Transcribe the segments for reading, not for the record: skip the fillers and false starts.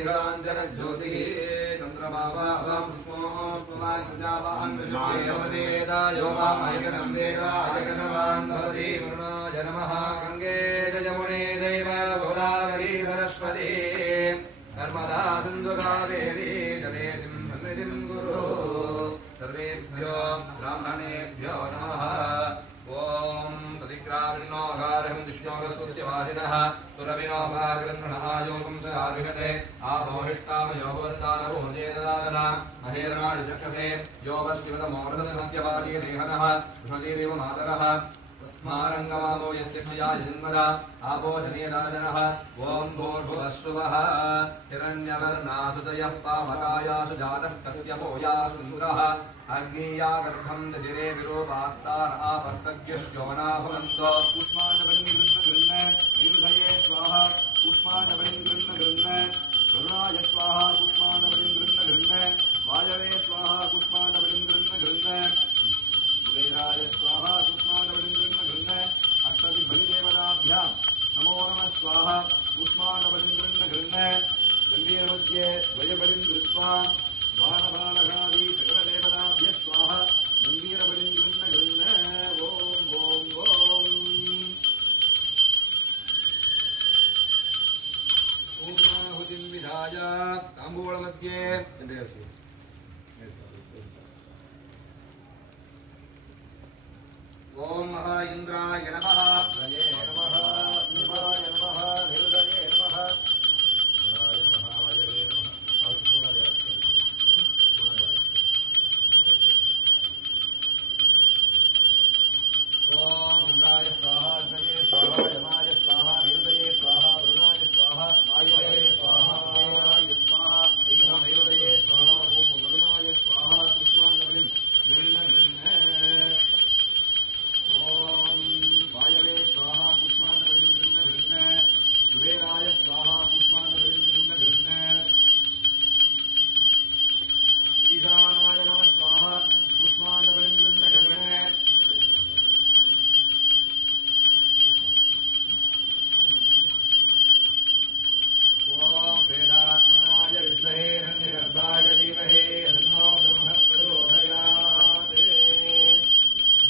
ज्योतिः चन्द्रमा वां पुष्पोपवान् योगामयगनं वेद अजगनवान् भवति वरुणाय नमः गङ्गे यमुने दैव गोदावरी सरस्वती नर्मदा सिन्धु कावेरी जलेऽस्मिन् सन्निधिं कुरु सर्वेभ्यो ब्राह्मणेभ्यो नमः ॐ प्रतिक्राविणोगारहं विष्णोरस्वस्य वासिनः सुरविणोगारगन्धनः योगं सदाभिगते आमोहिष्टामयोगवस्थानभोजेददादना महेन्द्राणि चक्षसे योगश्चिवतमोरदस्य वादीदेहनः विषदीरिव मातरः स्मारङ्गमामो यस्य क्षया जन्मदा आपोषणीयदाजनः ॐ भूर्भुवस्सुवः हिरण्यवर्णासुतयः पावकायासु जातः कश्यपो यासुन्द्रः अग्नीया गर्भं दधिरे विरूपास्तार आपस्सज्ञश्चोना भवन्तो पुष्पाण्डवलिङ्गृह्ण निरुधये स्वाहा पुष्पाण्डवलिङ्गृह्ण करुणाय स्वाहा पुष्पाण्डवलिङ्गृह्ण वायवे स्वाहा पुष्पाण्डवलिङ्गृह्ण कुबेराय स्वाहा पुष्पाण्डवलिङ्गृह्ण अष्टदिग्बलिदेवताभ्यां नमो नमः स्वाहा पुष्पाण्डवलिङ्गृह्ण गम्भीरमध्ये द्वयबलिं कृत्वा द्वारबालकादि सकलदेवताभ्यः स्वाहा गम्भीरबलिङ्गृह्ण ॐ पूर्णाहुतिं विधाय ताम्बूलमध्ये ओम महा इंद्राय नमः हृदये नमः शिवाय नमः हृदये नमः हराय नमः वायवे नमः ओम इंद्राय स्वाहा हृदये स्वाहा यमाय स्वाहा हृदये स्वाहा वरुणाय स्वाहा वायवे स्वाहा देवाय स्वाहा ऐहं हृदये स्वाहा ओम वरुणाय स्वाहा पुष्पाण्डवलिं वायवे स्वाहा पुष्पाण्डवलिङ्गृह्ण कुबेराय स्वाहा पुष्पाण्डवलिङ्गृह्ण ईशानाय नमः स्वाहा पुष्पाण्डवलिङ्गृह्ण ॐ वेदात्मनाय विद्महे हिरण्यगर्भाय धीमहि तन्नो ब्रह्म प्रचोदयात्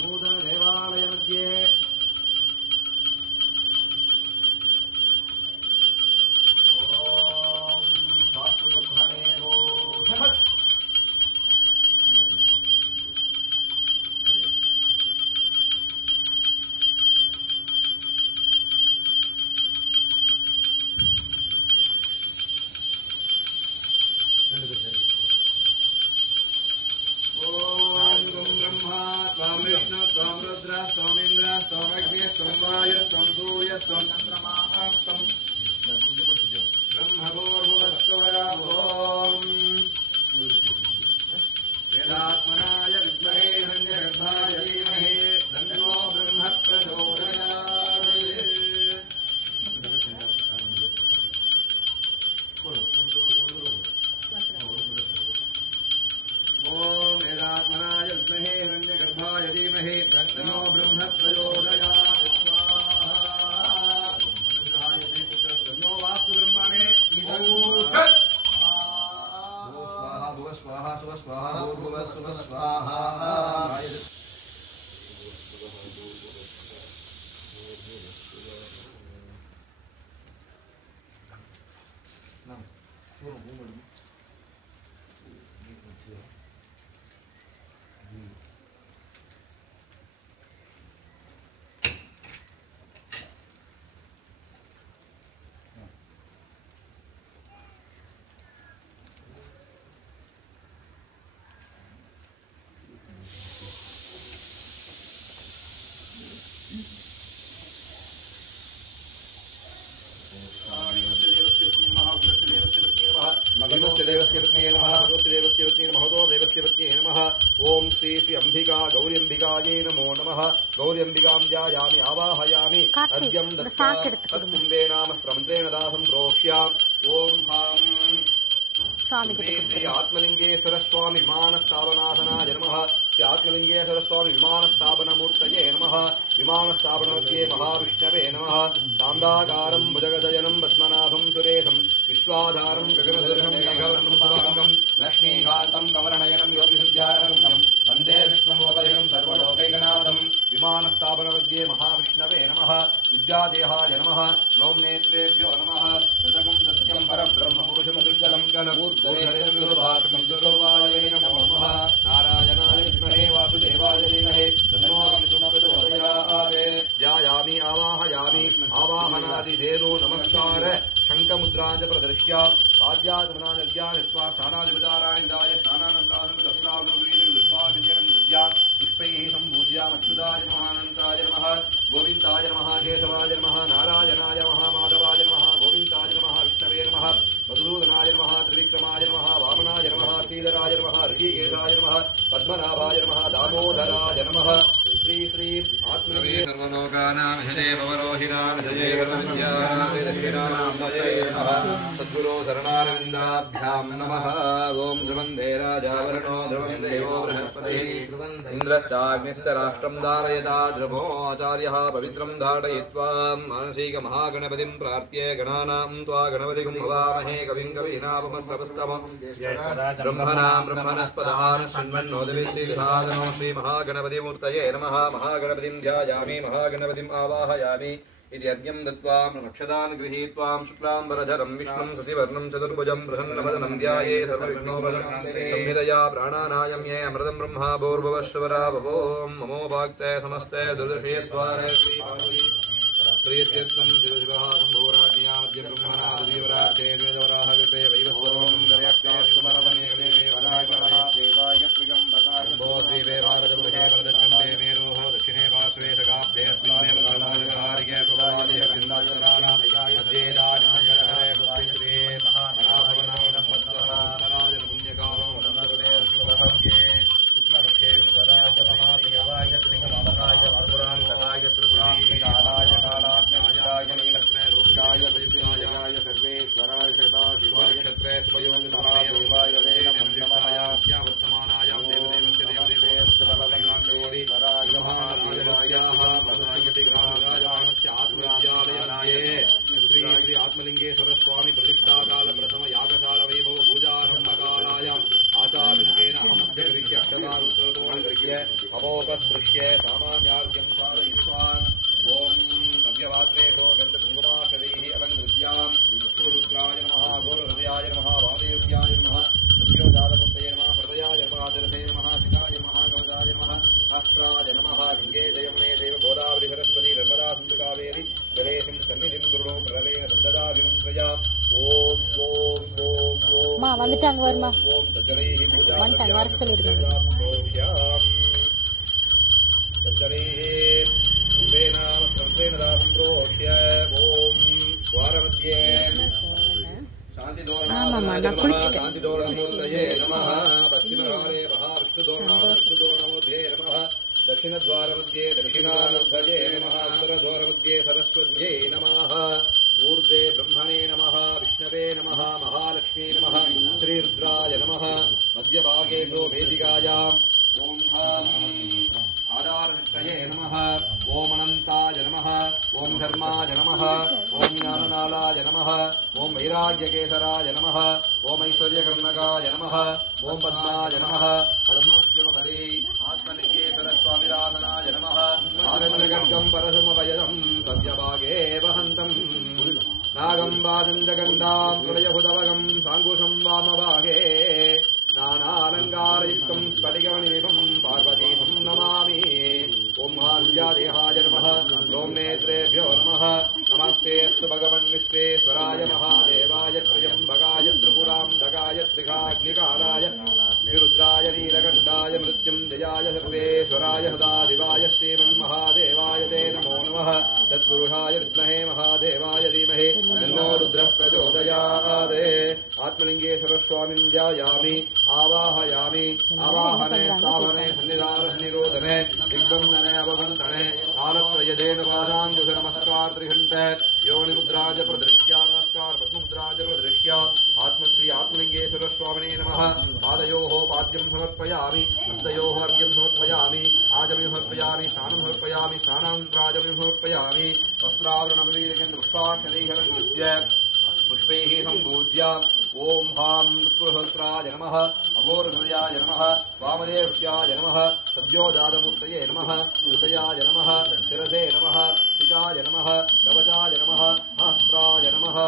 नूतन देवालय मध्ये ओम वास्तुब्रह्मणे वो शपथ ओम ब्रह्मा त्वं विष्णु त्वं रुद्र त्वमिन्द्र त्वमग्नि त्वं वायु त्वं सूर्य त्वं चन्द्रमा त्वं ब्रह्मभूर्भुवस्सुवः ॐ वेदात्मनाय विद्महे हिरण्यगर्भाय धीमहि तन्नो ब्रह्म प्रचोदयात् ओम वेदात्मनाय विद्महे हिरण्यगर्भाय धीमहि तन्नो ब्रह्म प्रचोदयात् स्वाहा तन्नो वास्तुब्रह्मणे स्वाहा भुव स्वाहा सुव स्वाहा भूर्भुव सुव स्वाहा मगधस्य देवस्य पत्न्ये नमः सर्वस्य देवस्य पत्न्ये महतो देवस्य पत्न्ये नमः ओम श्री श्री अंबिका गौरी अंबिकायै नमो नमः गौरी अंबिकां ध्यायामि आवाहयामि अद्यं दत्ता तत्कुम्भे नाम स्त्रमन्त्रेण दासं प्रोक्ष्याम् ओम हां श्री श्री आत्मलिंगेश्वर स्वामी विमानस्थापनासनाय नमः नमस्य आत्मलिंगेश्वर स्वामी विमानस्थापनमूर्तये नमः विमानस्थापनमध्ये महाविष्णवे नमः शान्ताकारं भुजगशयनं पद्मनाभं सुरेशं विश्वाधारं गगनसदृशं मेघवर्णं शुभाङ्गं लक्ष्मीकान्तं कमलनयनं योगिसिद्ध्यारगम्यं वन्दे विष्णुमभयं सर्वलोकैकनाथं विमानस्थापनमध्ये महाविष्णवे नमः विद्यादेहाय नमः लों नेत्रेभ्यो नमः रतकं सत्यं परब्रह्मपुरुषं दुर्गलं गणपूर्धरेन्द्रभाषमज्जलोपाय नमो नमः नारायणाय विद्महे वासुदेवाय धीमहि तन्नो विष्णुः प्रचोदयात् ध्यायामि आवाहयामि आवाहनादिदेवो नमस्कार शङ्खमुद्राञ्च प्रदर्श्य पाद्यात्मनानद्यानित्वा स्नानादिपचाराणिदाय स्नानानन्दानन्दकस्त्रावृद्ध्या पुष्पैः सम्पूज्यामच्युताय नमः अनन्ताय नमः गोविन्दाय नमः केशवाय नमः नारायणाय नमः माधवाय नमः गोविन्दाय नमः विष्णवे नमः मधुसूदनाय नमः त्रिविक्रमाय नमः वामनाय नमः श्रीधराय नमः ऋषिकेशाय नमः पद्मनाभाय नमः दामोदराय नमः श्री श्री आत्मने सर्वलोकानां हरे भवरोहिणां जये विद्यानां जये नमः सद्गुरो शरणारविन्दाभ्यां नमः ओम ध्रुवन्दे राजावरणो ध्रुवं देवो बृहस्पतिः इन्द्रश्चाग्निश्च राष्ट्रं धारयता ध्रुवो आचार्यः पवित्रं धारयित्वा मानसिकमहागणपतिं प्रार्थ्ये गणानां त्वा गणपतिं भवामहे कविं कवीनापमस्तवस्तमं ब्रह्मणां ब्रह्मणस्पदान् शृण्वन्नोदभिश्रीसादनो श्रीमहागणपतिमूर्तये नमः महागणपतिं ध्यायामि महागणपतिम् आवाहयामि इति यज्ञं दत्त्वा नक्षदान् गृहीत्वां शुक्लाम्बरधरं विष्णुं शशिवर्णं चतुर्भुजं प्रसन्नवदनं ध्याये सर्वविघ्नोपशान्तये प्राणानायं ये अमृतं ब्रह्मा भूर्भुवस्सुवरा भवों ममोपाक्ते समस्ते दुर्दशेद्वारे प्रियत्यर्थं शिवशिवः शम्भोराज्ञया मध्य ब्रह्मणा दधीवरार्थे श्वेतवराह कृते वैवस्वतं दर्याक्ते सुमरवने वरागमः देवाय त्रिगम्बकाय भोद्वीपे भारतपुरुषे वरदखण्डे मेरोः दक्षिणे पार्श्वे सकाब्धे अस्मिन्नेव समाजकार्ये प्रभाते वृन्दाचराणां अध्येदानिहरे सुश्री महाभवनां वत्सराजन पुण्यकालो नन्दुदे शिवभक्ये शुक्लभक्षे सुराज महादेवाय त्रिगम्बकाय वासुरानुगाय त्रिपुरान्तकालाय कालाग्निराय नीलक्षणे रूपाय विद्याय सर्वेश्वराय सदाशिवाय नक्षत्रे शुभयोगदेवाय वे नमः वर्तमानायां देवदेवस्य देवदेवस्य सर्वमङ्गलोरि महाराजस्याः मधुमतिग्रामराजानस्य आत्मविद्यालये श्री श्री आत्मलिंगेश्वर स्वामी प्रतिष्ठाकाल प्रथम यागशाला वैभव पूजारम्भकालायाम् आचार्येण अहमध्यगृह्य अष्टदारुत्तरोगृह्य अपोपस्पृश्य सामान्यार्घ्यं साधयित्वा ओम अव्यवात्रे गन्धकुङ्कुमाक्षरैः अलङ्कृत्यां विष्णुरुद्राय नमः घोरहृदयाय नमः वामयोग्याय नमः सत्योजातमूर्तये नमः हृदयाय नमः दरसे नमः शिखाय नमः कवचाय नमः शास्त्राय नमः गङ्गे जयमुने देव गोदावरी सरस्वती नर्मदा सिन्धु कावेरी जलेऽस्मिन् सन्निधिं गुरुणो प्रलयेन सद्ददाभिमन्त्रया ओम ओम ओम ओम मा வந்துட்டாங்க வரமா ஓம் தஜலைஹி பூஜா வந்துட்டாங்க வர சொல்லிருக்காங்க தஜலைஹி वेनाम स्रंतेन दातं प्रोक्ष्य ओम द्वारमध्ये शांति दोरणमूर्तये नमः पश्चिमद्वारे महाविष्णुदोरणमूर्तये नमः दक्षिणद्वारमध्ये दक्षिणामूर्तये नमः उत्तरद्वारमध्ये सरस्वत्यै नमः ऊर्ध्वे ब्रह्मणे नमः विष्णवे नमः महालक्ष्मी नमः श्रीरुद्राय नमः मध्यभागेषु वेदिकायाम् ओम आधारशक्तये नमः ओम अनन्ताय नमः ओम धर्माय नमः ओम ज्ञाननालाय नमः ओम वैराग्यकेसराय नमः ओम ऐश्वर्यकर्णकाय नमः ओम पद्माय नमः पद्मस्योपरि आत्मलिंगेश्वर स्वामिरासनाय नमः आगमनगर्गं परशुमभयदं सत्यभागे वहन्तं नागं वादञ्जगण्डां हृदयहुदवगं साङ्कुशं वामभागे नानालङ्कारयुक्तं स्फटिकमणिनिभं पार्वतीशं नमामि ओम महाविद्यादेहाय नमः ओम नेत्रेभ्यो नमः नमस्ते अस्तु भगवन् विश्वेश्वराय महादेवाय त्र्यम्बकाय त्रिपुरान्तकाय त्रिकाग्निकालाय विरुद्राय नीलकण्ठाय मृत्युञ्जयाय सर्वेश्वराय सदाशिवाय श्रीमन्महादेवाय ते नमो नमः तत्पुरुषाय विद्महे महादेवाय धीमहि तन्नो रुद्रः प्रचोदयात् आत्मलिंगेश्वर स्वामिं ध्यायामि आवाहयामि आवाहने स्थापने सन्निधाननिरोधने दिग्बन्धने अवबन्धने कालत्रयदेन पादाङ्कुश नमस्कार त्रिघण्टे योनिमुद्राज प्रदृश्यान नमस्कार पद्ममुद्रां च प्रदृश्य आत्मश्री आत्मलिंगेश्वर स्वामिने नमः पादयोः पाद्यं समर्पयामि हस्तयोः अर्घ्यं समर्पयामि आचमनीं समर्पयामि स्नानं समर्पयामि स्नानानन्तराचमनीं समर्पयामि वस्त्रावरणपरीरकेन्द्र पुष्पाक्षरैः नृत्य पुष्पैः सम्पूज्य ओम हां तत्पुरुषत्राय नमः अघोरहृदयाय नमः वामदेव्याय नमः सद्योजातमूर्तये नमः हृदयाय नमः शिरसे नमः शिखाय नमः कवचाय नमः सहस्राय नमः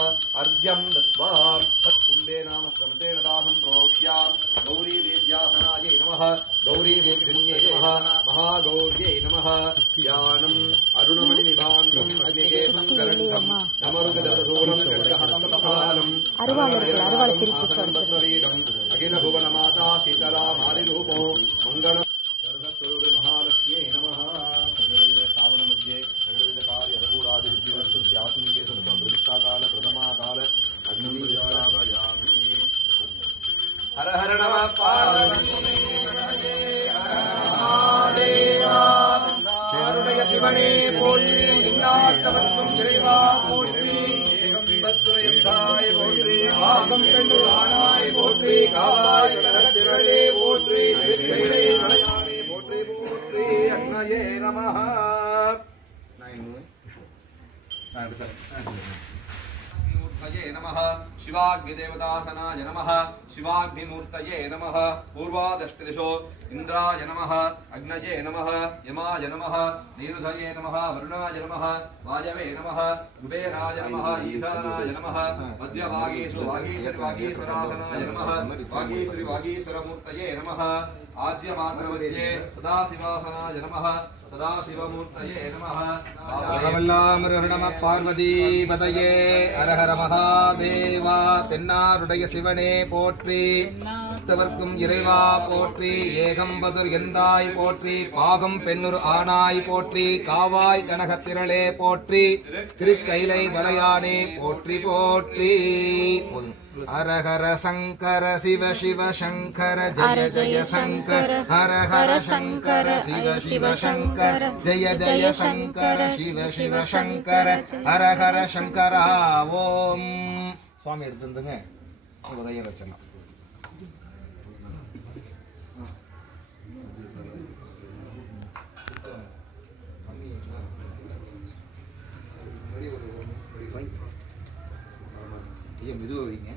अर्घ्यं दत्त्वा तत्कुम्भे नाम स्मृतेन दासं प्रोक्ष्य गौरीदेव्यासनायै नमः गौरीमूर्तिन्यै नमः महागौर्यै नमः ज्ञानम् अरुणमणिनिभाङ्गं अग्निकेशं करण्डं नमरुगदसोनं खड्गहस्तमहालम् अखिल भुवन माता शीतला मालिरूपो मंगल सर्वस्वरूपे महालक्ष्म्यै नमः सकलविध श्रावण मध्ये सकलविध कार्य अनुकूलादि सिद्धिरस्तु आत्मलिंगेश्वर प्रतिष्ठाकाल प्रथमा काल अग्निजायामि हर हर नमः पार्वती महादेव शिवने पोत्री इन्नात्तवत्तम जयवा पोत्री பத்துரையந்தாய் போற்றி ஆகம் பெண்ணு ஆனாய் போற்றி காவாய் கடகத்திரளே போற்றி கைலை நடையானே போற்றி போற்றி அன்னையே நமஹ मूर्तये नमः शिवाग्निदेवतासनाय नमः शिवाग्निमूर्तये नमः पूर्वादष्टदिशो इंद्राय नमः अग्नये नमः यमाय नमः नीरुधये नमः वरुणाय नमः वायवे नमः कुबेराय नमः ईशानाय नमः मध्यभागेषु वागीश्वरासनाय नमः वागीश्वरमूर्तये नमः आज्यमात्रमध्ये सदाशिवासनाय नमः सदाशिवमूर्तये नमः நமः பார்வதி பதையே அரஹர மகாதேவா தென்னாருடைய சிவனே போற்றி தவர்க்கும் இறைவா போற்றி ஏகம்பதுர் எந்தாய் போற்றி பாகம் பெண்ணுர் ஆனாய் போற்றி காவாய் கனகத்திரளே போற்றி திருக்கைலை வளையானே போற்றி போற்றி ஹரஹர சங்கர சிவ சிவ சங்கர ஜய ஜய சங்கர ஹரஹர சங்கர சிவ சிவ சங்கர ஜய ஜய சங்கர சிவ சிவ சங்கர ஹரஹர சங்கரா ஓம் சுவாமி எடுத்துருந்துங்க உங்க கையை வச்சிடலாம் மெதுவாக வைங்க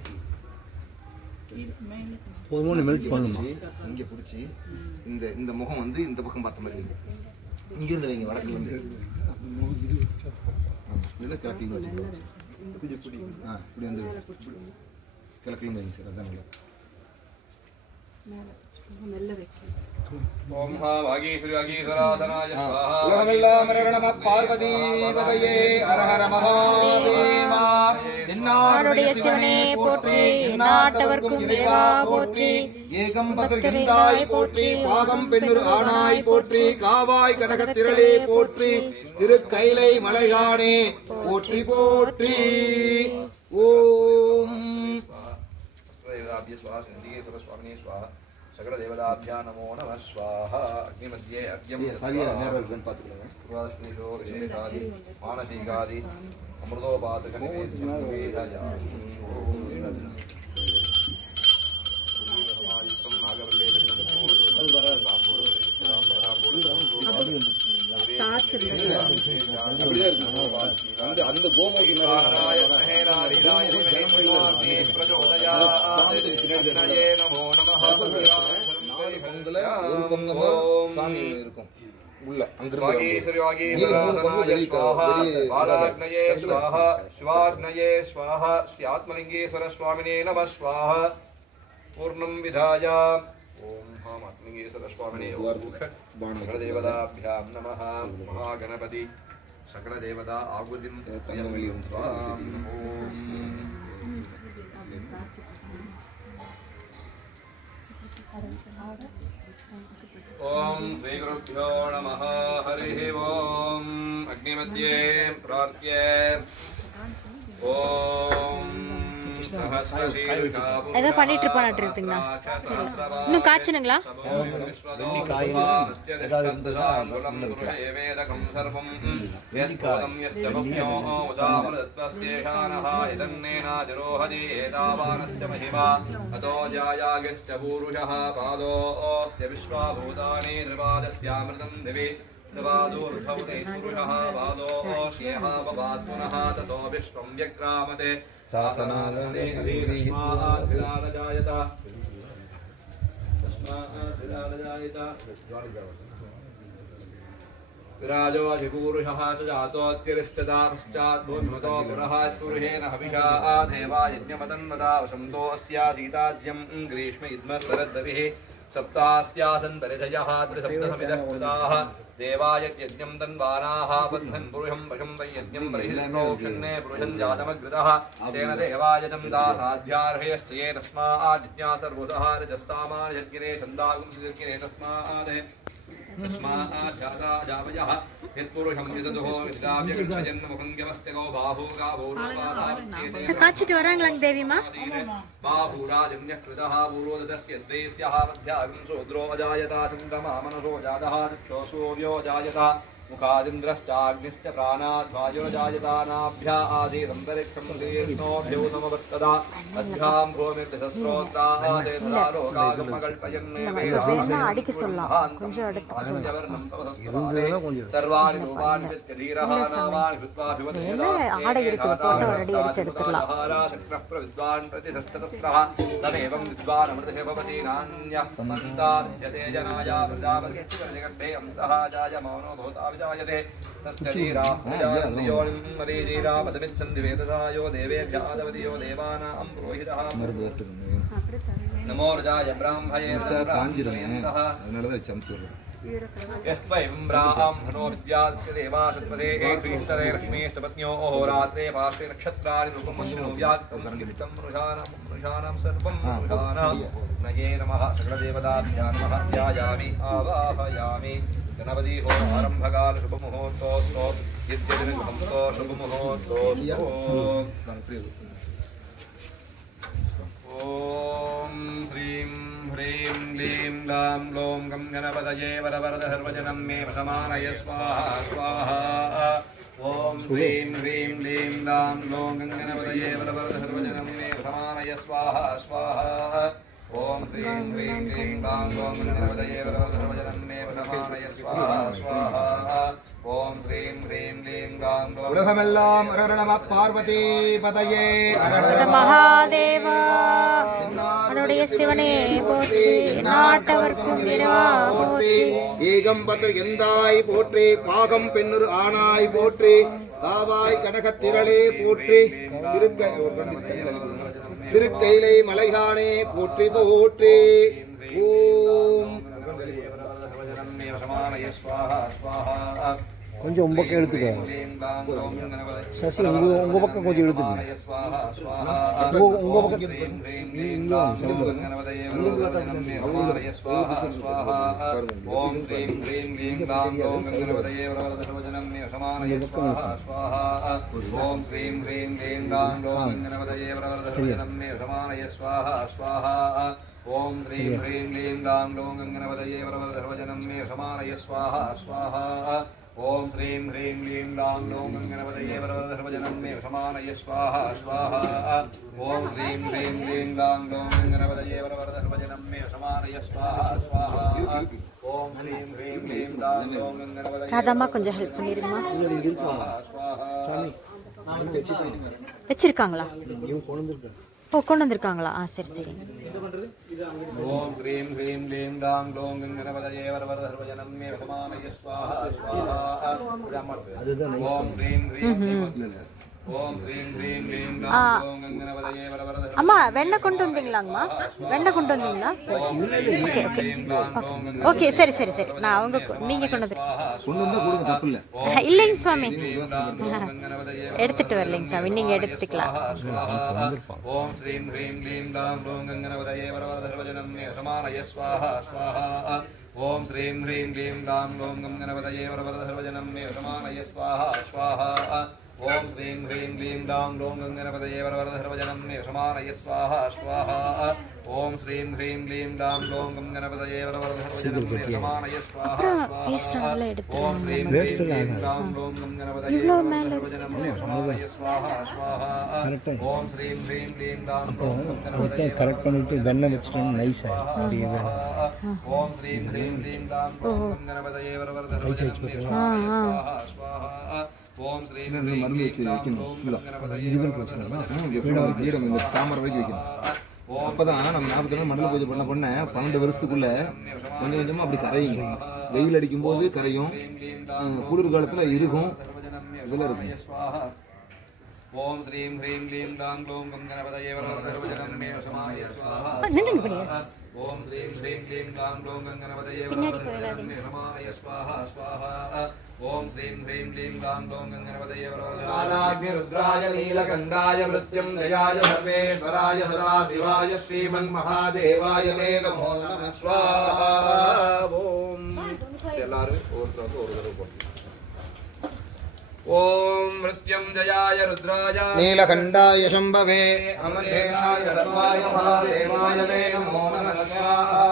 இங்கே பிடிச்சி இந்த முகம் வந்து இந்த பக்கம் பார்த்த மாதிரி வைங்க இங்கிருந்து வைங்க வடக்கு வந்து இல்லை கிழக்கு வச்சுக்கலாம் இப்படி வந்து கிழக்கையும் வைங்க சார் அதான் ओम वागीश्वराधनाय स्वाहा உலகமெல்லாம் நம பார்வதி பதையே அரஹர மகாதேவா தென்னாடுடைய சிவனே போற்றி நாட்டவர்க்கும் இறைவா போற்றி ஏகம்பதுர் எந்தாய் போற்றி பாகம் பெண்ணுர் ஆனாய் போற்றி காவாய் கடகத்திரளே போற்றி திருக்கைலை மலையானே போற்றி போற்றி ஓம் स्वामी स्वाहा सकल देवताभ्या नमो नमः स्वाहा अग्निमध्ये अर्घ्यं पूर्वाश्लेषो विशेषादि मानसिकादि அந்த கோமதி இருக்கும் உள்ள शिवाग्नये स्वाहा श्री आत्मलिंगेश्वर स्वामिने नमः स्वाहा पूर्णं विधाय ओम हम आत्मलिंगेश्वर स्वामिने सकलदेवताभ्यां नमः महागणपति सकलदेवता आहुतिं ओम श्री गुरुभ्यो नमः हरिः ओम अग्निमध्ये प्रार्थ्य ओम ஏதோ பண்ணிட்டு இருப்பானாட்டு இருக்குங்கண்ணா. இன்னும் காய்ச்சணுங்களா? ततो विश्वं व्यक्रामते सासनादने विराजो अधिपूरुषः स जातोऽतिरिष्टदा पश्चात् भून्मतो पुरः पुरुषेण हविषा देवा यज्ञमतन्वता वसन्तो अस्या सीताज्यं ग्रीष्म इद्मशरद्रविः सप्तास्यासन् परिधयः त्रिसप्तसमिदः कृताः देवायज्ञं तन्वानाः बध्नन् पुरुषं वशं वै यज्ञं परिहितप्रोक्षन्ने पुरुषं जातमग्रतः तेन देवायजं दासाध्यार्हयश्च ये तस्माज्ज्ञा सर्वतः रजस्सामान्यज्ञिरे छन्दागुंसिर्गिरे तस्माज्जाता जावयः यत्पुरुषं यदुः विद्याव्यगच्छजन्मुखं व्यवस्य गो बाहू गावो காய்ச்சிட்டு வராங்களாங்க தேவிமா? बाहूराजन्यः कृतः पूर्वोदस्य द्वैस्यः मध्यागं शूद्रो अजायता चन्द्रमा मनसो जातः चक्षुषोऽव्यो जायता मुखादिन्द्रश्चाग्निश्च प्राणात् वायुर्जायता आसीदन्तरिक्षं दीर्घोऽभ्यो समवर्तता अभ्यां भूमिर्दशस्रोत्राः ते तथा लोकागमकल्पयन् அடிக்க சொல்லலாம். கொஞ்சம் அடுத்து सर्वाणि रूपाणि धीरः नामानि कृत्वा ஆடை இருக்கு, போட்டோ ரெடி அடிச்சு எடுத்துடலாம். विद्वान् प्रतिशस्तस्रः तदेवं विद्वान् अमृतः भवति नान्यः सन्तार्यते जनाय प्रजापतिश्च जगद्धे अमृतः जायमानो भवता विजायते तस्य वीरायोनिं मरीजीरावतमिच्छन्ति वेदसा यो देवेभ्यादवति यो देवानां पुरोहितः नमो रजाय ब्राह्मये यस्वैवं ब्राह्मणो विद्यास्य देवासत्पदे क्रीस्तदे लक्ष्मीश्च पत्न्यो अहोरात्रे पार्श्वे नक्षत्राणि रूपं मन्दिरो व्याक्तं संगीतं मनुषाणां सर्वं मनुषाणां नये नमः सकलदेवताभ्यां नमः ध्यायामि आवाहयामि गणपति हो आरम्भकाल शुभमुहूर्तोऽस्तु यद्यदिनगृहंतो शुभमुहूर्तोऽस्तु ॐ श्रीं ह्रीं क्लीं गां ग्लौं गं गणपतये वरवरद सर्वजनं मे वशमानय स्वाहा स्वाहा ॐ श्रीं ह्रीं क्लीं गां ग्लौं गं गणपतये वरवरद सर्वजनं मे वशमानय स्वाहा स्वाहा ॐ श्रीं ह्रीं क्लीं गां ग्लौं गं गणपतये वरवरद सर्वजनं मे वशमानय स्वाहा स्वाहा ॐ श्रीं ह्रीं क्लीं गां ग्लौं உலகமெல்லாம் ஹர நம பார்வதி பதயே மகாதேவா அவருடைய சிவனே போற்றி, நாட்டவர்க்கும் இறைவா போற்றி. ஏகம்பதர் எந்தாய் போற்றி, பாகம் பெண்ணொரு ஆனாய் போற்றி, காவாய் கனகத்திரளே போற்றி, திருக்கைலை மலைகானே போற்றி போற்றி. ஓம் கொஞ்சம் உங்க பக்கம் எடுத்துக்க சசி, உங்க பக்கம் கொஞ்சம் எடுத்துக்க. உங்க பக்கம் ॐ श्रीं ह्रीं क्लीं गां ग्लौं गङ्गणपतये वरवरदर्वजनं मे समानय स्वाहा स्वाहा ॐ श्रीं ह्रीं क्लीं गां ग्लौं गङ्गणपतये वरवरदर्वजनं मे समानय स्वाहा स्वाहा ॐ श्रीं ह्रीं क्लीं गां ग्लौं गङ्गणपतये वरवरदर्वजनं मे समानय स्वाहा स्वाहा ॐ श्रीं ह्रीं क्लीं गां ग्लौं गङ्गणपतये ராதாம்மா கொஞ்சம் ஹெல்ப் பண்ணிருமா? வச்சிருக்காங்களா? ஓ, கொண்டு வந்திருக்காங்களா? சரி சரி. ॐ ह्रीं ह्रीं क्लीं गां ग्लौं गङ्गणपतये वरवरदर्वजनं मे समानय स्वाहा स्वाहा ॐ ह्रीं ह्रीं ॐ ह्रीं ह्रीं क्लीं गां ग्लौं गङ्गणपतये वरवरदर्वजनं அம்மா வெண்ணெய் கொண்டு வந்தீங்களாங்கம்மா? வெண்ணெய் கொண்டு வந்தீங்களா? ஓகே ஓகே ஓகே சரி சரி சரி. நான் அவங்க நீங்க கொண்டு வந்து கொடுங்க, தப்பு இல்லை. இல்லைங்க சுவாமி, எடுத்துட்டு வரலைங்க சுவாமி, நீங்க எடுத்துக்கலாம். ॐ श्रीं ह्रीं क्लीं गां ग्लौं गङ्गणपतये वरवरदर्वजनं मे समानय स्वाहा स्वाहा ॐ श्रीं ह्रीं क्लीं गां ग्लौं गङ्गणपतये वरवरदर्वजनं मे समानय स्वाहा स्वाहा ஓம் ஸ்ரீம் ஹ்ரீம் க்ளீம் டாம் லோம் கங்கணபதயே வரவரதர்வஜனம் நிஷமானய ஸ்வாஹா ஸ்வாஹா ஓம் ஸ்ரீம் ஹ்ரீம் க்ளீம் டாம் லோம் கங்கணபதயே வரவரதர்வஜனம் நிஷமானய ஸ்வாஹா ஸ்வாஹா ஓம் ஸ்ரீம் ஹ்ரீம் க்ளீம் டாம் லோம் கங்கணபதயே வரவரதர்வஜனம் நிஷமானய ஸ்வாஹா ஸ்வாஹா ஓம் ஸ்ரீம் ஹ்ரீம் க்ளீம் டாம் லோம் கங்கணபதயே கரெக்ட் பண்ணிட்டு வெண்ணெய் வச்சுட்டோம் நைஸாக ஓம் ஸ்ரீம் ஹ்ரீம் க்ளீம் டாம் லோம் கங்கணபதயே வரவரதர்வஜனம் நிஷமானய ஸ்வாஹா ஸ்வாஹா ஓம் ஸ்ரீம் ஹ்ரீம் மருந்து வச்சு வைக்கணும் பீடம் இந்த தாமரை வரைக்கும் வைக்கணும். அப்பதான் நம்ம 40 நாள் மண்டல பூஜை பண்ண 12 வருஷத்துக்குள்ள கொஞ்சம் கொஞ்சமா அப்படி கரையுங்க. வெயில் அடிக்கும் போது கரையும், குளிர் காலத்துல இருக்கும், இதெல்லாம் இருக்கும். ஓம் ஸ்ரீம் ஹ்ரீம் க்ளீம் டாம் க்ளூம் கங்கணபதயே வரவரதர்வஜனம் மேஷமாய ஸ்வாஹா ஓம் ஸ்ரீம் ஹ்ரீம் க்ளீம் டாம் க்ளூம் கங்கணபதயே வரவரதர்வஜனம் மேஷமாய ஸ்வாஹா ஸ்வாஹா ஓம் ஸ்ரீம் ஹ்ரீம் க்ளீம் டாம் க்ளூம் கங்கணபதயே வரவரதர்வஜனம் ருத்ராய நீலகண்டாய மிருத்யும் ஜயாய சர்வேஸ்வராய சதாசிவாய ஸ்ரீமன் மகாதேவாய மே நமோ நமः ஸ்வாஹா ஓம் எல்லாரும் ஒவ்வொருத்தரும் ஒரு தடவை போட்டு ஓம் மிருத்யுஞ்சயாய ருத்ராய நீலகண்டாய சம்பவே அமரேசாய சர்வாய மகாதேவாய மே நமோ நமः ஸ்வாஹா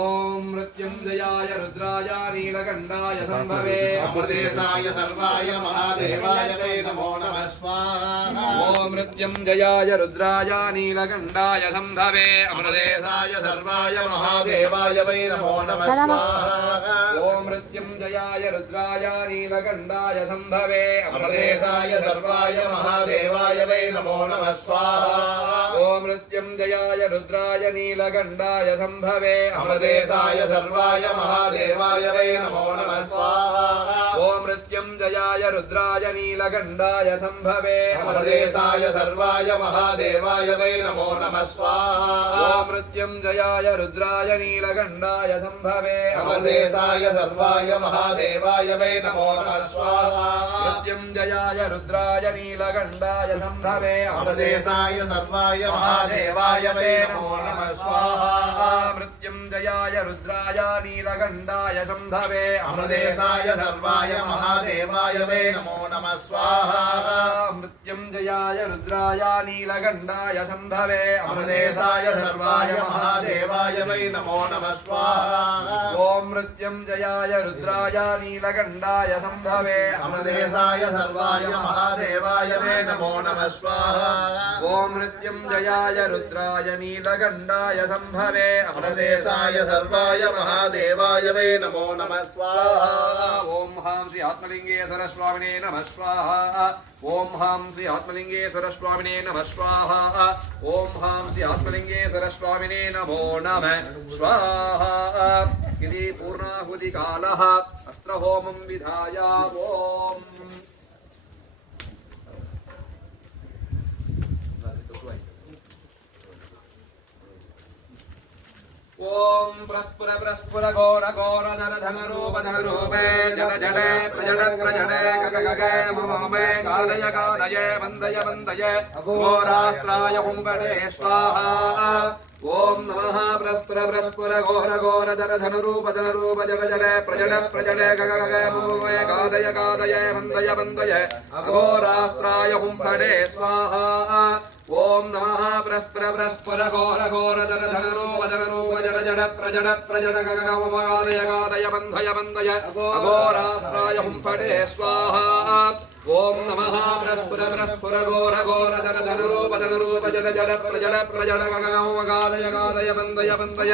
ஓம் மிருத்யுஞ்சயாய ருத்ராய நீலகண்டாய சம்பவே அமரேசாய சர்வாய மகாதேவாய மே நமோ நமः ஸ்வாஹா ஓம் மிருத்யுஞ்சயாய ருத்ராய நீலகண்டாய சம்பவே அமரேசாய சர்வாய மகாதேவாய மே நமோ நமः ஸ்வாஹா ஓம் மிருத்யுஞ்சயாய ருத்ராய நீலகண்டாய சம்பவே அமரேசாய சர்வாய மகாதேவாய வே நமோ நமः ஸ்வாஹா ஓம் மிருத்யுஞ்சயாய ருத்ராய நீலகண்டாய சம்பவே அமரேசாய சர்வாய மகாதேவாய வே நமோ நமः ஸ்வாஹா ஓம் மிருத்யுஞ்சயாய ருத்ராய நீலகண்டாய சம்பவே அமரேசாய சர்வாய மகாதேவாய வே நமோ நமः ஸ்வாஹா ஓம் மிருத்யுஞ்சயாய ருத்ராய நீலகண்டாய சம்பவே அமரேசாய சர்வாய மகாதேவாய வே நமோ நமः ஸ்வாஹா மிருத்யுஞ்சயாய ருத்ராய நீலகண்டாய சம்பவே அமரேசாய சர்வாய மகாதேவாய வே நமோ நமः ஸ்வாஹா மிருத்யுஞ்சயாய ருத்ராய நீலகண்டாய சம்பவே அமரேசாய சர்வாய மகாதேவாய வே நமோ நமः ஸ்வாஹா மிருத்யுஞ்சயாய ருத்ராய நீலகண்டாய சம்பவே அமரேசாய சர்வாய மகாதேவாய வே நமோ நமः ஸ்வாஹா ஓம் மிருத்யுஞ்சயாய ருத்ராய நீலகண்டாய சம்பவே அமரேசாய சர்வாய மகாதேவாய வே நமோ நமः ஸ்வாஹா ஓம் மிருத்யுஞ்சயாய ருத்ராய நீலகண்டாய சம்பவே அமரேசாய சர்வாய மகாதேவாய வே நமோ நமः ஸ்வாஹா ஓம் ஹாம் ஸ்ரீ ஆத்மலிங்கேஸ்வர ஸ்வாமினே நமः ஸ்வாஹா ஓம் ஹாம் ஸ்ரீ ஆத்மலிங்கேஸ்வர ஸ்வாமினே நமः ஸ்வாஹா ஓம் ஹாம் ஸ்ரீ ஆத்மலிங்கேஸ்வர ஸ்வாமினே நமோ நமः ஸ்வாஹா இது பூர்ணாஹுதி காலः அஸ்த்ரஹோமம் விதாய ஓம் ஓம் பிரஸ்புர பிரஸ்புர கோர கோர தர தன ரூப தன ரூபே ஜல ஜலே பிரஜட பிரஜடே கக கக மமே காதய காதய வந்தய வந்தய கோராஸ்த்ராய கும்படே ஸ்வாஹா ஓம் நமः பிரஸ்புர பிரஸ்புர கோர கோர தர தன ரூப ஜல ஜலே பிரஜட பிரஜடே கக கக மமே காதய காதய வந்தய வந்தய கோராஸ்த்ராய கும்படே ஸ்வாஹா ஓம் நமः பிரஸ்புர பிரஸ்புர கோர கோர தர தன ரூப ஜட ஜட பிரஜட பிரஜட கக மகாதய காதய வந்தய வந்தய அகோராஸ்த்ராய கும்படே ஸ்வாஹா ஓம் நமः பிரஸ்புர பிரஸ்புர கோர கோர தர தன ரூப ஜட ஜட பிரஜட பிரஜட கக மகாதய காதய வந்தய வந்தய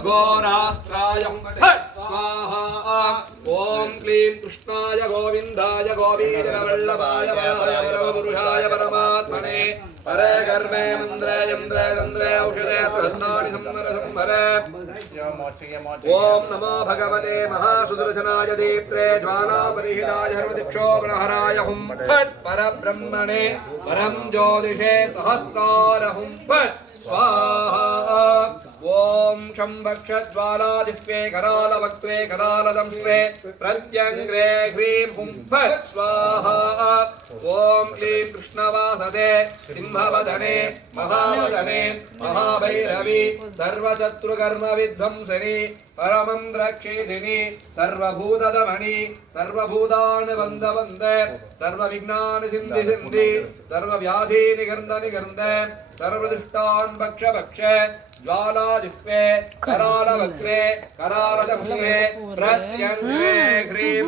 அகோராஸ்த்ராய கும்படே ஸ்வாஹா ஓம் க்ளீம் கிருஷ்ணாய கோவிந்தாய கோபீஜன வல்லபாய புருஷாய பரமாத்மனே பரே கர்மே மந்திரே யந்திரே தந்திரே ஔஷதே பிரஸ்னானி சம்மர சம்மரே ஓம் நமோ பகவதே மகாசுதர்சனாய தீப்த்ரே ஜ்வாலாபரிஹிதாய சர்வதிக்ஷோபணஹராய ஹும் ஃபட் பரபிரம்மணே பரம் ஜோதிஷே சஹஸ்ரார ஹும் ஃபட் स्वाहा ओम शंभक्षज्वालादित्ये करालवक्त्रे करालदंष्ट्रे प्रत्यंग्रे ह्रीं हुं फट् स्वाहा ओम क्लीं कृष्णवासदे सिंहवदने महावदने महाभैरवी सर्वशत्रुकर्म विध्वंसिनी परमं द्रक्षेदिनि सर्वभूतदमणि सर्वभूतान् वन्द वन्द सर्वविघ्नान् सिन्धि सिन्धि सर्वव्याधि निगर्द निगर्द सर्वदुष्टान् भक्ष भक्ष ज्वालाजिह्वे करालवक्त्रे करालदमुखे प्रत्यङ्गे ह्रीं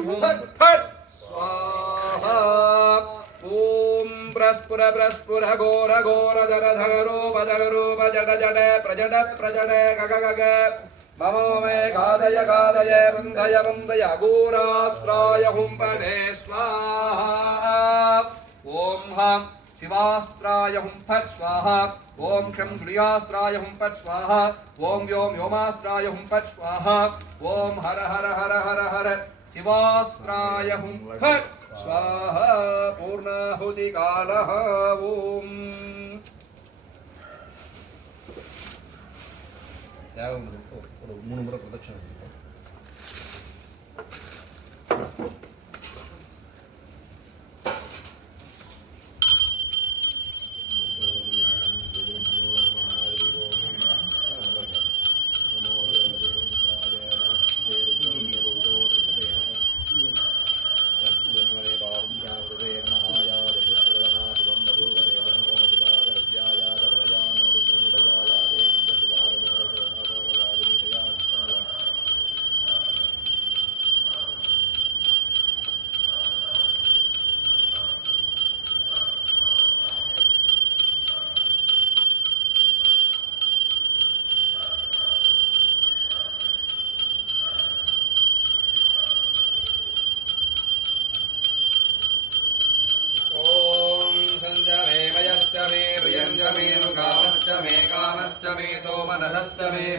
फट् स्वाहा ॐ प्रस्फुर प्रस्फुर घोर घोर धर धर रूप जड जड प्रजड प्रजड गग गग मम मे गादय गादय वन्दय वन्दय घोरास्त्राय हुम्पणे स्वाहा ॐ हं शिवास्त्राय हुं फट् स्वाहा ॐ शं श्रियास्त्राय हुं फट् स्वाहा ॐ व्योम व्योमास्त्राय हुं फट् स्वाहा ॐ हर हर हर हर हर शिवास्त्राय हुं फट् स्वाहा पूर्णाहुति कालः ओम ஒரு 3 முறை பிரதட்சணம்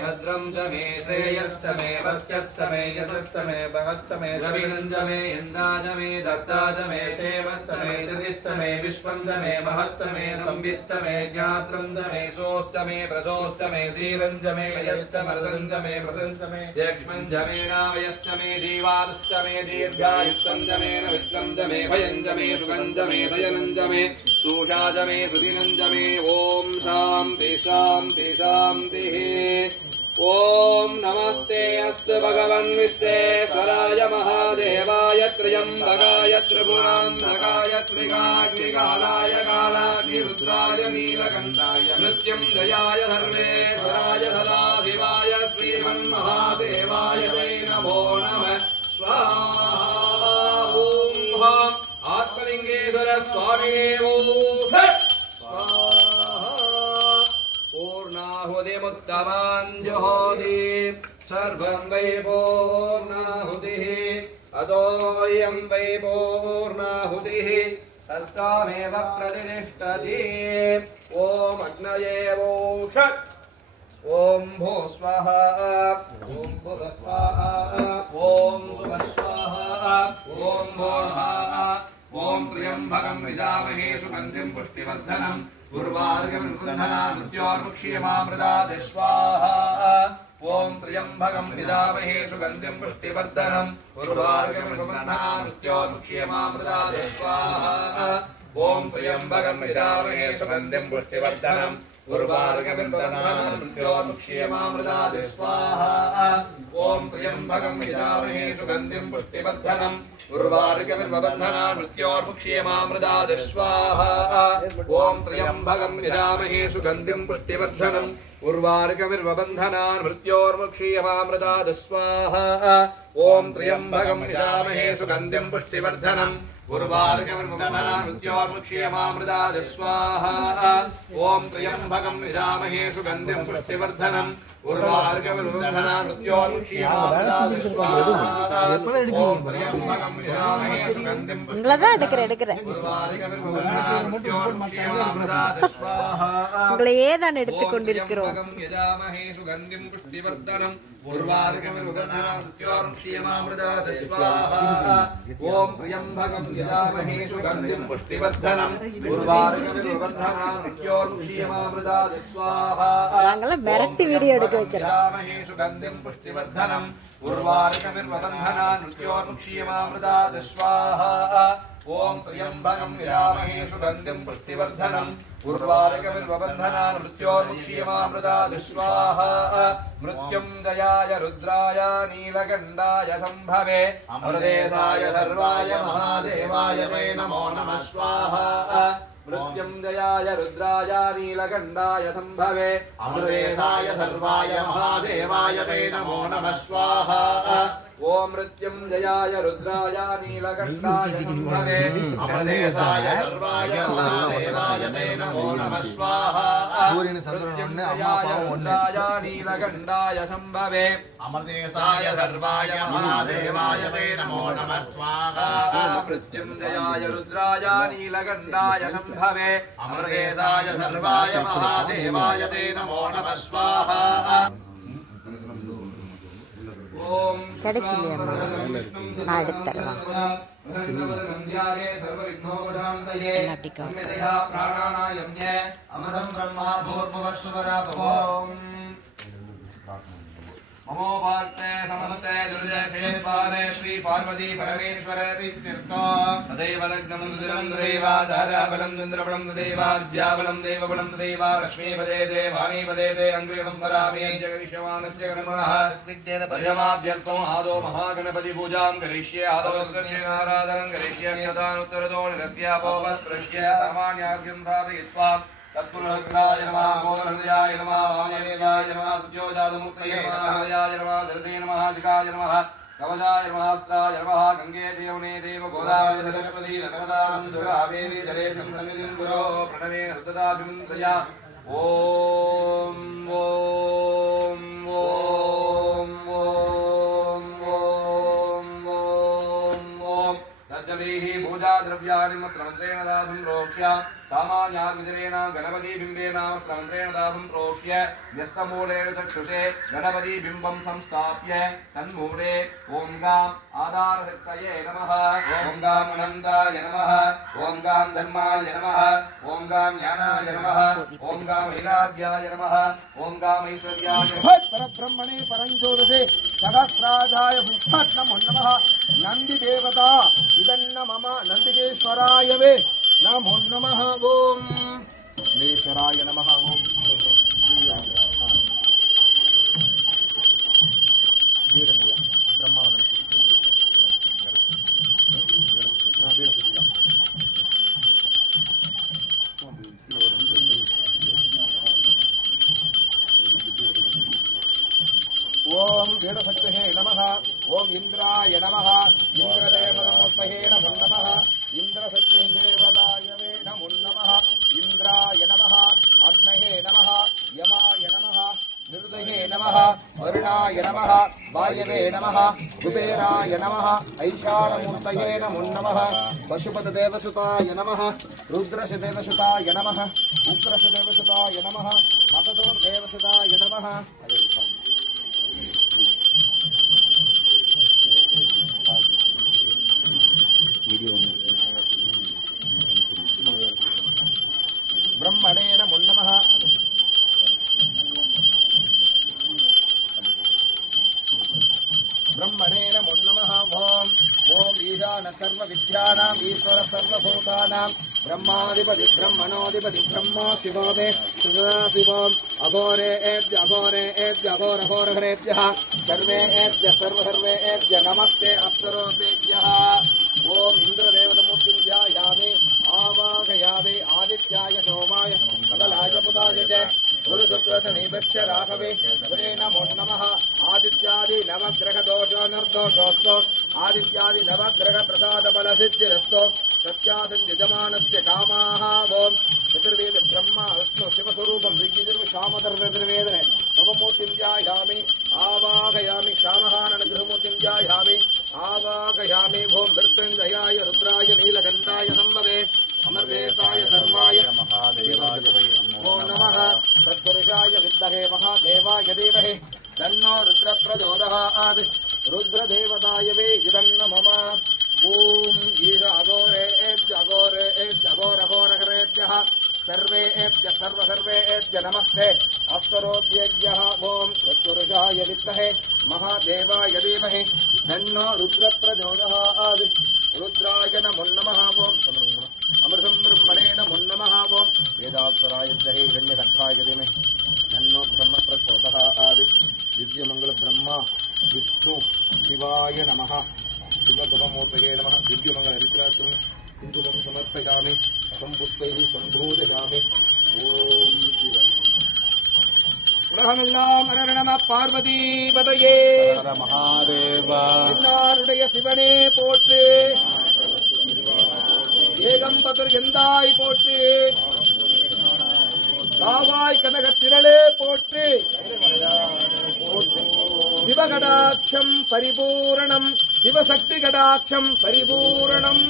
भद्रं च मे श्रेयश्च मे वस्यश्च मे यशश्च मे भगश्च मे द्रविणं च मे इन्द्रा च मे दत्ता च मे क्षेमश्च मे जतिश्च मे विश्वं च मे महश्च मे संविश्च मे ज्ञात्रं च मे सोश्च मे प्रसोश्च मे श्रीरं च मे यश्च मर्दं च मे मृदं च मे यक्ष्मं च मे नावयश्च मे जीवादश्च मे दीर्घायुक्तं च मे नवित्रं च मे भयं च मे सुखं च मे शयनं च मे सूषा च मे सुदिनं च मे ॐ शान्ति शान्ति शान्तिः ओम नमस्ते अस्तु भगवन् विश्वेश्वराय महादेवाय त्र्यम्बकाय त्रिपुरान्तकाय त्रिकाग्निकालाय कालाग्निरुद्राय नीलकण्ठाय मृत्युञ्जयाय धर्मेश्वराय सदाशिवाय श्रीमन्महादेवाय वै नमो नमः स्वाहा ॐ ह्रां आत्मलिङ्गेश्वर स्वामिने सत् पूर्णाहुतिमुत्तमाञ्जुहोति सर्वं वै पूर्णाहुतिः अतोऽयं वै पूर्णाहुतिः हस्तामेव प्रतिष्ठति ॐ अग्नये वोषट् ॐ भो स्वाहा ॐ भुव स्वाहा ॐ सुमः स्वाहा ॐ भोर्भाः ॐ त्र्यम्बकं यजामहे सुगन्धिं पुष्टिवर्धनम् उर्वारुकमिन्द्रधनामृत्योर्मुक्ष्यमामृतात् स्वाहा ॐ त्र्यम्बकं यजामहे सुगन्धिं पुष्टिवर्धनम् उर्वारुकमिन्द्रधनामृत्योर्मुक्ष्यमामृतात् स्वाहा ॐ त्र्यम्बकं यजामहे सुगन्धिं पुष्टिवर्धनम् उर्वारुकमिन्द्रधनामृत्योर्मुक्ष्यमामृतात् स्वाहा ॐ त्र्यम्बकं यजामहे सुगन्धिं पुष्टिवर्धनम् उर्वारुकमिन्द्रबन्धनान् मृत्योर्मुक्ष्यमामृतात् स्वाहा ॐ त्र्यम्बकं यजामहे सुगन्धिं पुष्टिवर्धनम् उर्वारुकमिन्द्रबन्धनान् मृत्योर्मुक्ष्यमामृतात् स्वाहा ॐ त्र्यम्बकं यजामहे सुगन्धिं पुष्टिवर्धनम् उर्वारुकमिन्द्रबन्धनान् मृत्योर्मुक्ष्यमामृतात् स्वाहा ॐ त्र्यम्बकं यजामहे सुगन्धिं पुष्टिवर्धनम् उर्वारुकमिन्द्रबन्धनान् मृत्योर्मुक्ष्यमामृतात् स्वाहा ॐ त्र्यम्बकं यजामहे सुगन्धिं உங்களதான் எடுக்கிறேன் உங்களையே தான் எடுத்துக்கொண்டிருக்கிறோம் यजामहे सुगन्धिं पुष्टिवर्धनम् उर्वारुकमिन्द्रबन्धनान् मृत्योर्मुक्ष्यमामृतात् स्वाहा ॐ त्र्यम्बकं यजामहे सुगन्धिं पुष्टिवर्धनम् उर्वारुकमिन्द्रबन्धनान् मृत्योर्मुक्ष्यमामृतात् स्वाहा நாங்களாம் மிரட்டி வீடியோ எடுக்க வைக்கிறோம் यजामहे सुगन्धिं पुष्टिवर्धनम् उर्वारुकमिन्द्रबन्धनान् मृत्योर्मुक्ष्यमामृतात् स्वाहा ஓம் த்ரியம்பகம் யஜாமஹே சுகந்திம் புஷ்டிவர்தனம் உர்வாரகமிர்வபந்தனான் மிருத்யோர்முக்ஷீயமாமிருதாத் ஸ்வாஹா மிருத்யுஞ்சயாய ருத்ராய நீலகண்டாய சம்பவே அமிர்தேசாய சர்வாய மகாதேவாய மே நமோ நமः ஸ்வாஹா मृत्युंजयाय रुद्राय नीलकण्ठाय सम्भवे अमृतेशाय सर्वाय महादेवाय ते नमो नमः स्वाहा ओम मृत्युंजयाय रुद्राय नीलकण्ठाय सम्भवे अमृतेशाय सर्वाय महादेवाय ते नमो नमः स्वाहा मृत्युंजयाय रुद्राय नीलकण्ठाय सम्भवे अमृतेशाय सर्वाय महादेवाय ते नमो नमः स्वाहा मृत्युंजयाय रुद्राय नीलकण्ठाय भवे अमृतेशाय सर्वाय महादेवाय ते नमो नमः स्वाहा ओम கிடைக்கலையே அம்மா நான் எடுத்துறேன் अमृतं ब्रह्मा भूर्भुवस्सुवराभवम् ममो वार्ते समस्ते दुर्जक्षेत्वारे श्री पार्वती परमेश्वर प्रीत्यर्थो तदैव लग्नं देवाधारबलं चन्द्रबलं देवा विद्याबलं देवबलं देवा लक्ष्मीपदे देवानीपदे दे अङ्ग्रिसंवरामि जगविश्वमानस्य कर्मणः विद्येन परिमाभ्यर्थम् आदौ महागणपति पूजां करिष्ये आदौ नाराधनं करिष्ये तदानुत्तरतो निरस्यापोपस्पृश्य सामान्यार्घ्यं साधयित्वा तत्पुरुषाय नमः गोरन्द्राय नमः वामदेवाय नमः सुज्योजातमुक्तये नमः हरयाय नमः सरसे नमः शिखाय नमः कवचाय नमः अस्त्राय नमः गंगे देवने देव गोदावरी सरस्वती नर्मदा सिन्धु कावेरी जले संसन्निधिं गुरो प्रणवेन हृदयाभिमन्त्रया ओम ओम ओम ओम ओम ओम ओम तज्जलिः पूजा द्रव्याणि मस्त्रमन्त्रेण दासं प्रोक्ष्य सामान्यार्विजरेण गणपति बिम्बेन मस्त्रमन्त्रेण दासं प्रोक्ष्य न्यस्तमूलेन चक्षुषे गणपति बिम्बं संस्थाप्य तन्मूले ओम गाम् आधारशक्तये नमः ओम गाम् अनन्ताय नमः ओम गाम् धर्माय नमः ओम गाम् ज्ञानाय नमः ओम गाम् वैराग्याय नमः ओम गाम् ऐश्वर्याय परब्रह्मणे परञ्ज्योतिषे सहस्राधाय भूष्टात् नमो नमः नन्दी देवता इदन्न मम नन्दिकेश्वराय वे नमो नमः ओम नेश्वराय नमः ओम ब्रह्मानंद ओम वेदशक्तये नमः ओम इंद्राय नमः इंद्रदेवनमस्महे नमो नमः इंद्रशक्तिदेवताय वे नमो नमः इंद्राय नमः अग्नये नमः यमाय नमः निर्दये नमः वरुणाय नमः वायवे नमः कुबेराय नमः ऐशानमूर्तये नमो नमः पशुपतिदेवसुताय नमः रुद्रशदेवसुताय नमः उग्रशदेवसुताय नमः मतदोर्देवसुताय नमः ब्रह्मणे नमो नमः ब्रह्मणे नमो नमः ओम ओम ईशान सर्व विद्यानाम् ईश्वर सर्वभूतानां ब्रह्माधिपति ब्रह्मणोधिपति ब्रह्मा शिवोदे सदा शिवम् अघोरे एभ्य अघोरघोरघरेभ्यः सर्वे एभ्य नमस्ते अप्सरोभ्यः ओम इंद्रदेवतमूर्तिं ध्यायामि आवाहयामि आदित्याय सोमाय सकलाय बुधाय च गुरुशुक्रशनिभ्यश्च राघवे गुरे नमो नमः आदित्यादि नवग्रह दोषो निर्दोषोऽस्तु आदित्यादि नवग्रह प्रसाद बलसिद्धिरस्तु सत्यासन् यजमानस्य कामाः ओम चतुर्वेद ब्रह्मा विष्णु शिवस्वरूपं ऋग्यजुर्वेदने नवमूर्तिं ध्यायामि आवाहयामि श्यामहानन गृहमूर्तिं ध्यायामि आवाहयामि ओम मृत्युंजयाय रुद्राय नीलकण्ठाय संभवे अमरदेशाय सर्वाय महादेवाय नमो नमः तत्पुरुषाय विद्महे महादेवाय धीमहि तन्नो रुद्र प्रचोदयात् रुद्रदेवताय वे इदन्न मम ओम ईश अघोरेभ्य अघोरघोरघरेभ्यः सर्वेभ्य नमस्ते अस्तरोभ्यः ओम तत्पुरुषाय विद्महे महादेवाय धीमहि तन्नो रुद्र प्रचोदयात् रुद्राय नमो नमः शिवाय नमः शिवभवमूर्तये नमः दिव्यमङ्गलरित्रात्मं कुङ्कुमं समर्पयामि सम्पुष्पैः सम्भोजयामि ॐ शिव உலகமெல்லாம் அரர நம பார்வதி பதையே மகாதேவா என்னாருடைய சிவனே போற்று ஏகம்பதர் எந்தாய் போற்று காவாய் கனக திரளே போற்று சிவகடாட்சம் பரிபூரணம் சிவசக்தி கடாட்சம் பரிபூரணம்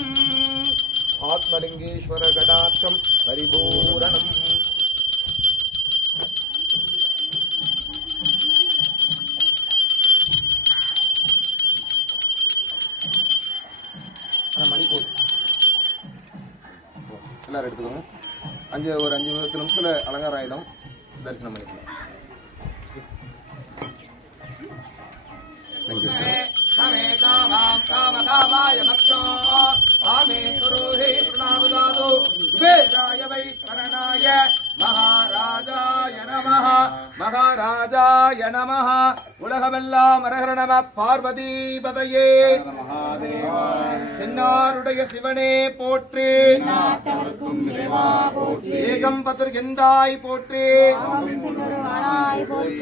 ஆத்மலிங்கேஸ்வர கடாட்சம் பரிபூரணம் மணி போதும் எல்லாரும் எடுத்துக்கோங்க ஒரு 5 நிமிஷத்துல அலங்காரம் ஆயிடும் தரிசனம் பண்ணிக்கலாம் தேங்க்யூ சமே காமாம் காமகாமாய மக்ஷோ ஆமே குருஹே பிரணாமதாது வேதாய வை சரணாய மகாராஜாய நமஹ மகாராஜாய நமஹ உலகமெல்லாம் அரஹர நம பார்வதி பதையே மகாதேவா தென்னாருடைய சிவனே போற்றி நாட்டவர்க்கும் இறைவா போற்றி ஏகம்பதர் எந்தாய் போற்றி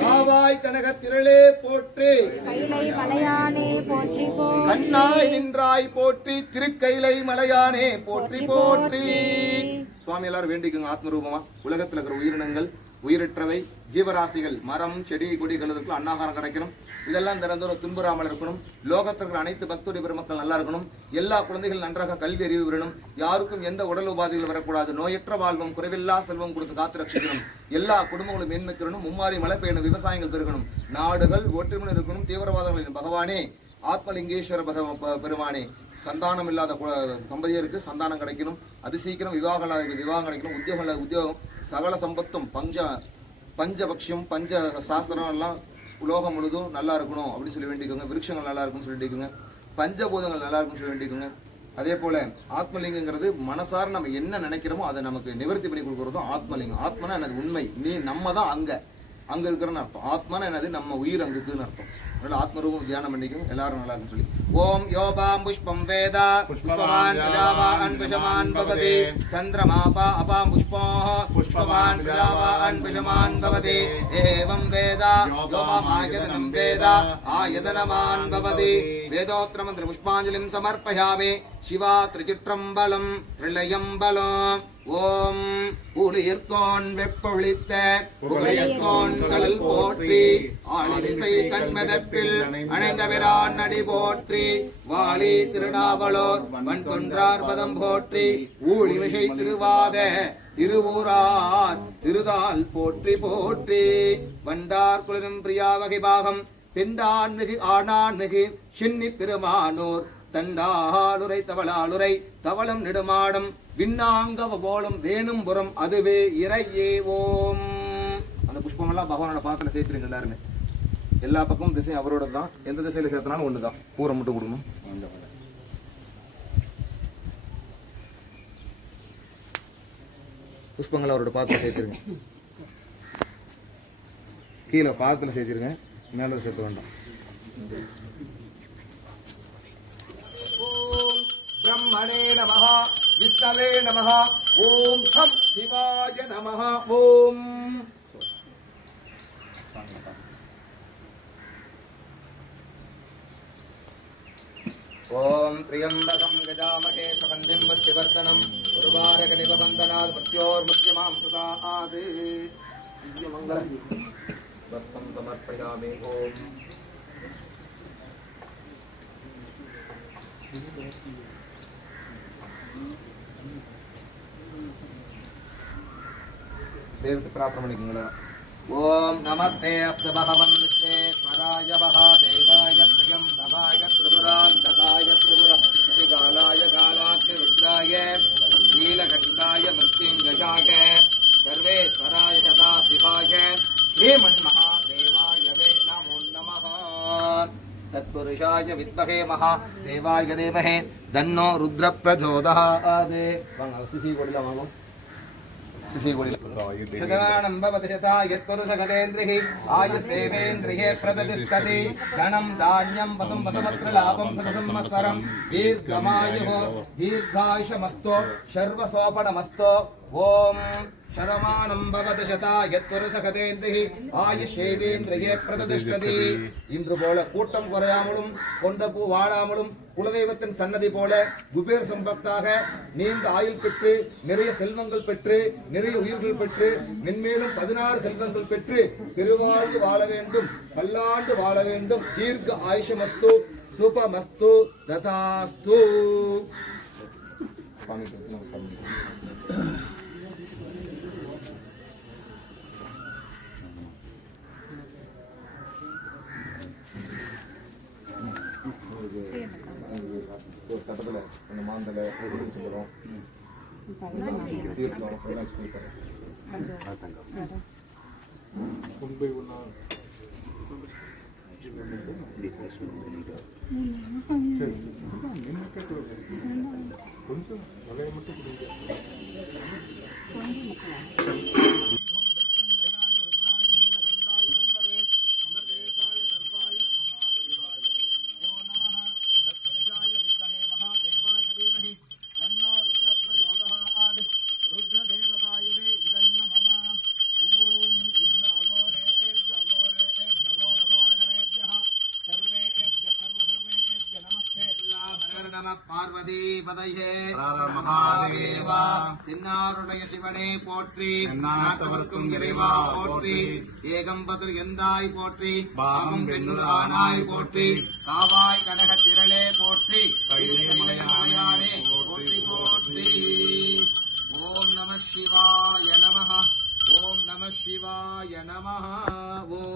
காவாய் கனக திரளே போற்றி கைலை மலையானே போற்றி போற்றி கண்ணாய் நின்றாய் போற்றி திருக்கைலை மலையானே போற்றி போற்றி சுவாமி எல்லாரும் வேண்டிக்குங்க ஆத்மரூபமா உலகத்துல இருக்கிற உயிரினங்கள் உயிரற்றவை ஜீவராசிகள் மரம் செடி கொடிகள் இருக்கணும் அன்னாகாரம் கிடைக்கணும் இதெல்லாம் திறந்தோறும் துன்புறாமல் இருக்கணும் லோகத்தில் இருக்கிற அனைத்து பக்தோடைய பெருமக்கள் நல்லா இருக்கணும் எல்லா குழந்தைகள் நன்றாக கல்வி அறிவு பெறணும் யாருக்கும் எந்த உடல் உபாதைகள் வரக்கூடாது நோயற்ற வாழ்வும் குறைவில்லா செல்வம் கொடுத்து காத்து ரட்சிக்கணும் எல்லா குடும்பங்களும் மேன்மைக்கிறணும் மும்மாறி மழை பெய்யணும் விவசாயங்கள் பெருகணும் நாடுகள் ஒற்றுமை இருக்கணும் தீவிரவாதங்களின் பகவானே ஆத்மலிங்கேஸ்வர பெருமானே சந்தானம் இல்லாத தம்பதியருக்கு சந்தானம் கிடைக்கணும் அது சீக்கிரம் விவாகம் கிடைக்கணும் உத்தியோகம் சகல சம்பத்தும் பஞ்சபக்ஷம் பஞ்ச சாஸ்திரம் எல்லாம் உலோகம் முழுதும் நல்லா இருக்கணும் அப்படின்னு சொல்லி வேண்டிக்கோங்க விருட்சங்கள் நல்லா இருக்கும்னு சொல்லி வேண்டிக்கோங்க பஞ்சபூதங்கள் நல்லா இருக்கும்னு சொல்லி வேண்டிக்கோங்க அதே போல ஆத்மலிங்கங்கிறது மனசார நம்ம என்ன நினைக்கிறோமோ அதை நமக்கு நிவர்த்தி பண்ணி கொடுக்கறதும் ஆத்மலிங்கம் ஆத்மனா என்னது உண்மை நம்ம தான் அங்க இருக்கிறன்னு அர்த்தம் ஆத்மானா என்னது நம்ம உயிர் அங்க இருக்குன்னு அர்த்தம் அதனால ஆத்மரூபம் தியானம் பண்ணிக்கும் எல்லாரும் நல்லா இருக்குன்னு சொல்லி ஓம் யோபாம் புஷ்பம் வேத புஷ்பவான் பிரஜாவான் விஷமான் பவதி சந்திரமாபா அபாம் புஷ்போஹ புஷ்பவான் பிரஜாவான் விஷமான் பவதி ஏவம் வேத யோபாம் ஆயதனம் வேத ஆயதனவான் பவதி வேதோத்திர மந்திர புஷ்பாஞ்சலிம் சமர்ப்பயாமி சிவா திரிச்சிற்றம்பலம் பிரளயம்பலம் ஓம் ஊழியர்கோன் வெப்பொழித்த புகழையர்கோன் கடல் போற்றி ஆளிசை கண்மதப்பில் அணைந்தவரான் நடி போற்றி வாளி திருநாவலோர் வன் தொன்றார் பதம் போற்றி ஊழிமிசை திருவாத திருவூரார் திருதால் போற்றி போற்றி வண்டார் குளிரும் பிரியாவகை பாகம் பெண்டான் மிகு ஆனான் மிகு சின்னி பெருமானோர் தண்டாலுரை தவளாலுரை தவளம் நெடுமாடம் விண்ணாங்கவ போலும் வேணும்புறம் அதுவே இறையே ஓம் அந்த புஷ்பம் எல்லாம் பகவானோட பாத்திர சேர்த்துருங்க எல்லாருமே எல்லா பக்கமும் திசை அவரோட தான் எந்த திசையில சேர்த்தனாலும் ஒண்ணுதான் பூரை மட்டும் கொடுக்கணும் புஷ்பங்கள் அவரோட பாத்திர சேர்த்துருங்க கீழே பாத்திர சேர்த்திருங்க மேல சேர்த்த வேண்டாம் ब्रह्मणे नमः विष्णवे नमः ओम सं शिवाय नमः ओम ओम त्र्यंबकं गजामहे सुगन्धिं पुष्टिवर्धनं उर्वारुकनिबन्धनात् मृत्योर्मुक्तिमां प्रदात् दिव्यमङ्गलं वस्त्रं समर्पयामि ओम देवते प्रार्थना பண்ணிக்கீங்களா ஓம் நமஸ்தே அஸ்து பகவன் விஸ்வேஸ்வராய மகாதேவாய த்ரியம்பகாய த்ரிபுராந்தகாய த்ரிபுரகாலாய காலாக்னி ருத்ராய நீலகண்டாய மிருத்யுஞ்சயாய சர்வேஸ்வராய சதா சிவாய ஸ்ரீமன் மகாதேவாய வே நமோ நமः तत्पुरुषाय विद्महे महादेवाय धीमहि तन्नो रुद्र प्रचोदयात् वांगा सिसी कोडिला वांगो सिसी कोडिला शतमानं भवति शतायुत्पुरुषगतेन्द्रिः आयुष्येवेन्द्रिये प्रतिष्ठति धनं धान्यं वसं वसमत्रलाभं सतसंवत्सरं दीर्घमायुः दीर्घायुषमस्तु सर्वसोपणमस्तु ॐ शतमानं भवति शतायुत्पुरुषगतेन्द्रिः आयुष्येवेन्द्रिये प्रतिष्ठति இன்று போல கூட்டம் குறையாமலும் கொண்டபூ வாழாமலும் குலதெய்வத்தின் சன்னதி போல குபேர சம்பத்தாக நீண்ட ஆயுள் பெற்று நிறைய செல்வங்கள் பெற்று நிறைய உயிர்கள் பெற்று மென்மேலும் 16 செல்வங்கள் பெற்று பெருவாழ்வு வாழ வேண்டும் பல்லாண்டு வாழ வேண்டும் தீர்க்க ஆயுஷமஸ்து சுபமஸ்து ததாஸ்து ஒரு தட்டத்தில் அந்த மாந்தலை சொல்கிறோம் தீர்த்தம் கொஞ்சம் வகையை மட்டும் பார்வதி பதையே மகாதேவா தென்னாருடைய சிவனே போற்றி நாட்டவர்க்கும் இறைவா போற்றி ஏகம்பதிர் எந்தாய் போற்றி பாகம் பெண்ணுர் ஆனாய் போற்றி காவாய் கடக திரளே போற்றி விளையாடே போற்றி போற்றி ஓம் நம சிவாய நம ஓம் நம சிவாய நம ஓம்